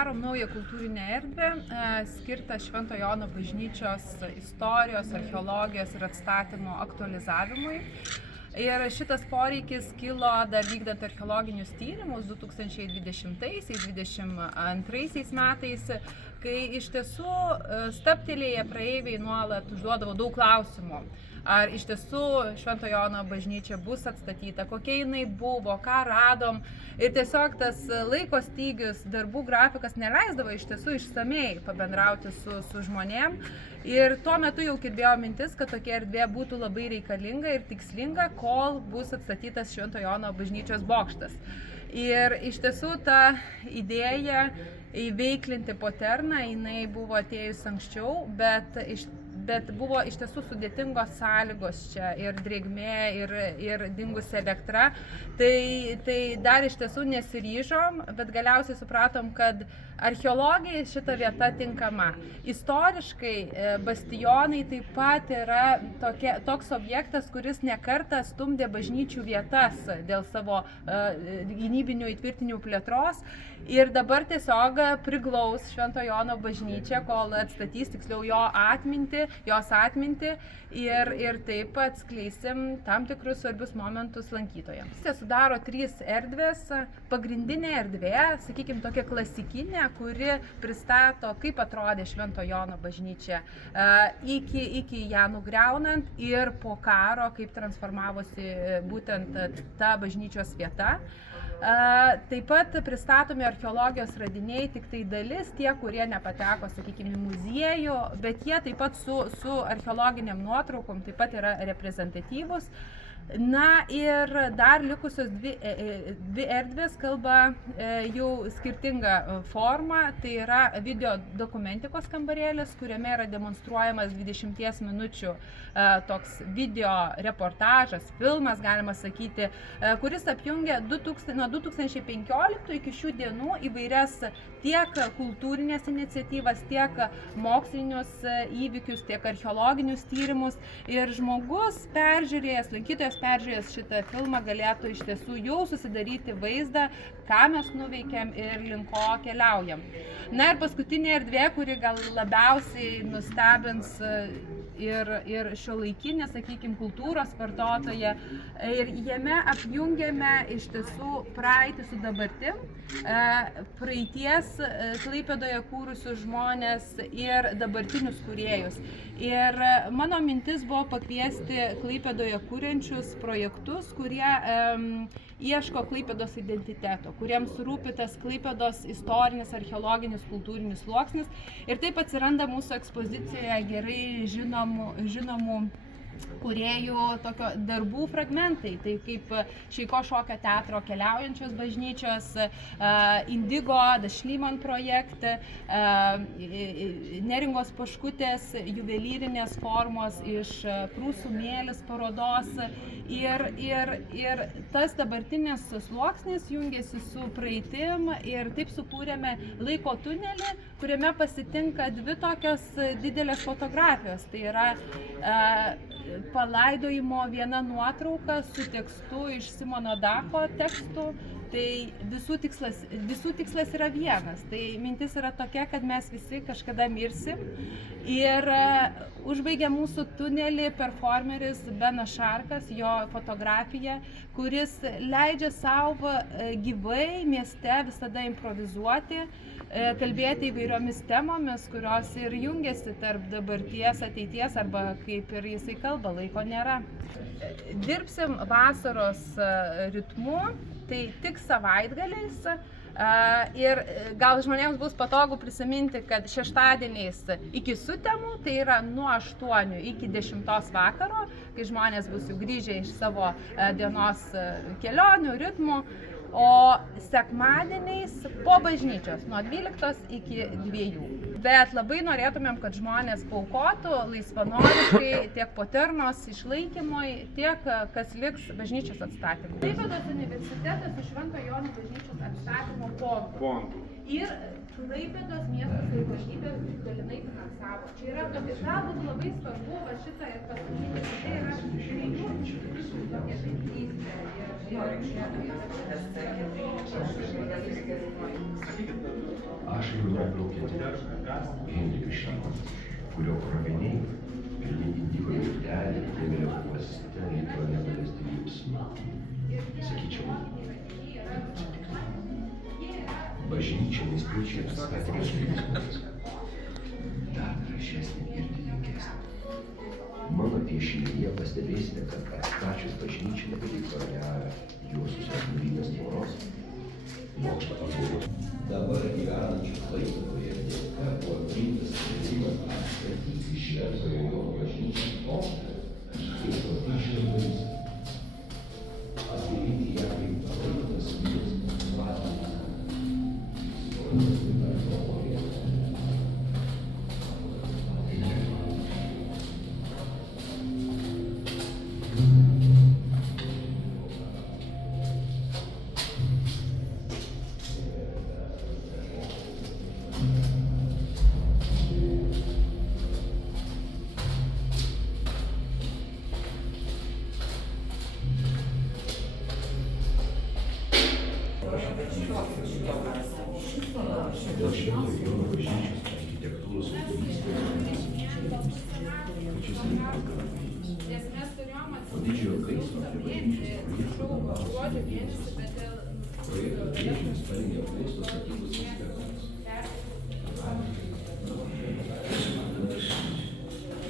atidarom naują kultūrinę erdvę skirtą Švento Jono bažnyčios istorijos, archeologijos ir atstatymo aktualizavimui. Ir šitas poreikis kilo dar vykdant archeologinius tyrimus 2020-2022 metais, kai iš tiesų stabtelėję praeiviai nuolat užduodavo daug klausimų. Ar iš tiesų Švento Jono bažnyčia bus atstatyta, kokia jinai buvo, ką radom. Ir tiesiog tas laiko stygius, darbų grafikas neleisdavo iš tiesų išsamei pabendrauti su žmonėm. Ir tuo metu jau kirbėjo mintis, kad tokia erdvė būtų labai reikalinga ir tikslinga, kol bus atstatytas Švento Jono bažnyčios bokštas. Ir iš tiesų ta idėja įveiklinti Poterną, jinai buvo atėjus anksčiau, bet buvo iš tiesų sudėtingos sąlygos čia ir drėgmė, ir dingusi elektra. Tai dar iš tiesų nesiryžom, bet galiausiai supratom, kad archeologijai šita vieta tinkama. Istoriškai bastionai taip pat yra toks objektas, kuris nekartą stumdė bažnyčių vietas dėl savo gynybinių įtvirtinių plėtros. Ir dabar tiesiog priglaus Švento Jono bažnyčią, kol atstatys tiksliau jos atmintį ir taip atskleisim tam tikrus svarbius momentus lankytojams. Tai sudaro 3 erdvės. Pagrindinė erdvė, sakykime, tokia klasikinė, kuri pristato, kaip atrodė Švento Jono bažnyčia iki ją nugriaunant ir po karo, kaip transformavosi būtent ta bažnyčios vieta. Taip pat pristatomi archeologijos radiniai, tik tai dalis, tie, kurie nepateko, sakykime, į muziejų, bet jie taip pat su archeologiniam nuotraukom taip pat yra reprezentatyvus. Na ir dar likusios dvi erdvės kalba jau skirtingą formą, tai yra video dokumentikos kambarėlis, kuriame yra demonstruojamas 20 minučių toks video reportažas, filmas, galima sakyti, kuris apjungia nuo 2015 iki šių dienų įvairias tiek kultūrinės iniciatyvas, tiek mokslinius įvykius, tiek archeologinius tyrimus. Ir žmogus peržiūrėjęs, lankytojas peržiūrėjęs šitą filmą galėtų iš tiesų jau susidaryti vaizdą, ką mes nuveikėm ir link ko keliaujam. Na ir paskutinė erdvė, kuri gal labiausiai nustebins ir šiuolaikinė, sakykime, kultūros vartotoja. Ir jame apjungiame iš tiesų praeitį su dabartim, praeities Klaipėdoje kūrusius žmonės ir dabartinius kūrėjus. Ir mano mintis buvo pakviesti Klaipėdoje kūrenčius projektus, kurie ieško Klaipėdos identiteto, kuriems rūpi tas Klaipėdos istorinis, archeologinis, kultūrinis sluoksnis. Ir taip atsiranda mūsų ekspozicijoje gerai žinomų kūrėjų tokio darbų fragmentai, tai kaip Šeiko šokio teatro keliaujančios bažnyčios, Indigo, The Schliemann projekt, Neringos Poškutės juvelyrinės formos iš Prūsų mėlis parodos. Ir tas dabartinis sluoksnis jungiasi su praeitim ir taip sukūrėme laiko tunelį, kuriame pasitinka 2 tokios didelės fotografijos. Tai yra palaidojimo viena nuotrauka su tekstu iš Simono Dacho tekstų. Tai visų tikslas yra vienas. Tai mintis yra tokia, kad mes visi kažkada mirsim. Ir užbaigia mūsų tunelį performeris Benas Šarkas, jo fotografija, kuris leidžia savo gyvai mieste visada improvizuoti, kalbėti įvairiomis temomis, kurios ir jungiasi tarp dabarties, ateities, arba kaip ir jisai kalba, laiko nėra. Dirbsim vasaros ritmu, tai tik savaitgaliais. Ir gal žmonėms bus patogu prisiminti, kad šeštadieniais iki sutemų, tai yra nuo 8 iki 10 vakaro, kai žmonės bus jau grįžę iš savo dienos kelionių, ritmų, o sekmadieniais po bažnyčios nuo 12 iki 2. Bet labai norėtumėm, kad žmonės paaukotų laisvanoriškai tiek Poternos išlaikymui, tiek kas liks bažnyčios atstatymui. Klaipėdos universitetas iš Švento Jono bažnyčios atstatymo fondų. Ir Klaipėdos miesto savivaldybė dalinai finansavo. Čia yra galbūt labai svarbu va šitą ir pasakyti, tai yra trijų institucijų tokia bendrystė. Aš jau nuoplaukianti Henrikas Šlymas, kurio kroviniai pilni indiko milteliai ėmė uoste liko nepalesti liepsno. Sakyčiau, bažnyčia miestiečiams statė bažnyčias. Dar gražesnė ir didingesnė. Mano piešinyje pastebėsite, kad atstačius bažnyčią nebeliko realią juosusios mūrinės tvoros. Mokslo pagalbos. Dabar gyvenančių Klaipėdoje dėka buvo priimtas sprendimas atstatyti Šventojo Jono bažnyčią kompleksą kaip bažnyčios vaizdą. Atgaivinti ją kaip palaikytas miestas vasaras. Dėl Šventojo Jono bažnyčios architektūros autorystės pačius reikalas galavėjas. Po didžiojo gaisro prie bažnyčios projekto dalyvavo projekto brėžinius parengė apklausos